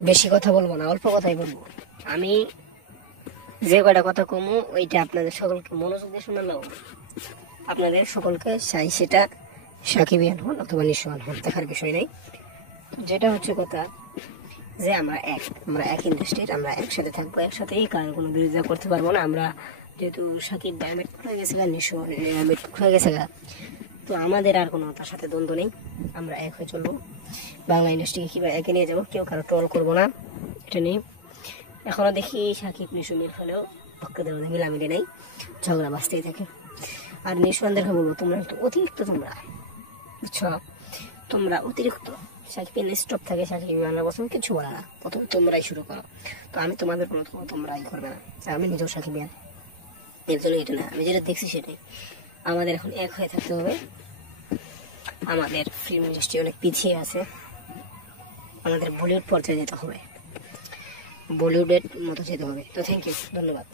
বেশি কথা বলবো না, অল্প কথাই বলবো। আমি যে কয়টা কথা কমু ওইটা আপনাদের সকলকে মনোযোগ দিয়ে শোনালেও আপনাদের সকলকে চাই সেটা সাকিবিয়ান হন অথবা নিঃস্বান হন, দেখার বিষয় নেই। যেটা হচ্ছে কথা যে আমরা এক ইন্ডাস্ট্রির, আমরা একসাথে থাকবো, একসাথেই কারো কোনো বিরোধিতা করতে পারবো না। আমরা যেহেতু সাকিব ডায়মেট হয়ে গেছে গা, নিঃস্বান হয়ে গেছে গা, তো আমাদের আর কোনো তার সাথে দ্বন্দ্ব নেই। আমরা এক হয়ে চলবো, বাংলা ইন্ডাস্ট্রিকে কীভাবে একে নিয়ে যাবো, কেউ কারো ট্রল করবো না, এটা নেই। এখনো দেখি সাকিব নিশুমের ফলেও ভক্তদের মধ্যে মিলামিলি নেই, ঝগড়া বাঁচতেই থাকে। আর নিঃসন্দেহে বলবো তোমরা একটু অতিরিক্ত, তোমরা বুঝছো, তোমরা অতিরিক্ত। সাকিবের স্টপ থাকে, সাকিব বাংলা পছন্দ কিছু বলে না, প্রথম তোমরাই শুরু করো। তো আমি তোমাদের কোনো তোমরাই করবে না, আমি নিজেও সাকিবিয়ান, এর জন্য এটা না, আমি যেটা দেখছি সেটাই। আমাদের এখন এক হয়ে থাকতে হবে। আমাদের ফিল্ম ইন্ডাস্ট্রি অনেক পিছিয়ে আছে, আমাদের বলিউড পর্যায়ে যেতে হবে, বলিউডের মতো যেতে হবে। তো থ্যাংক ইউ, ধন্যবাদ।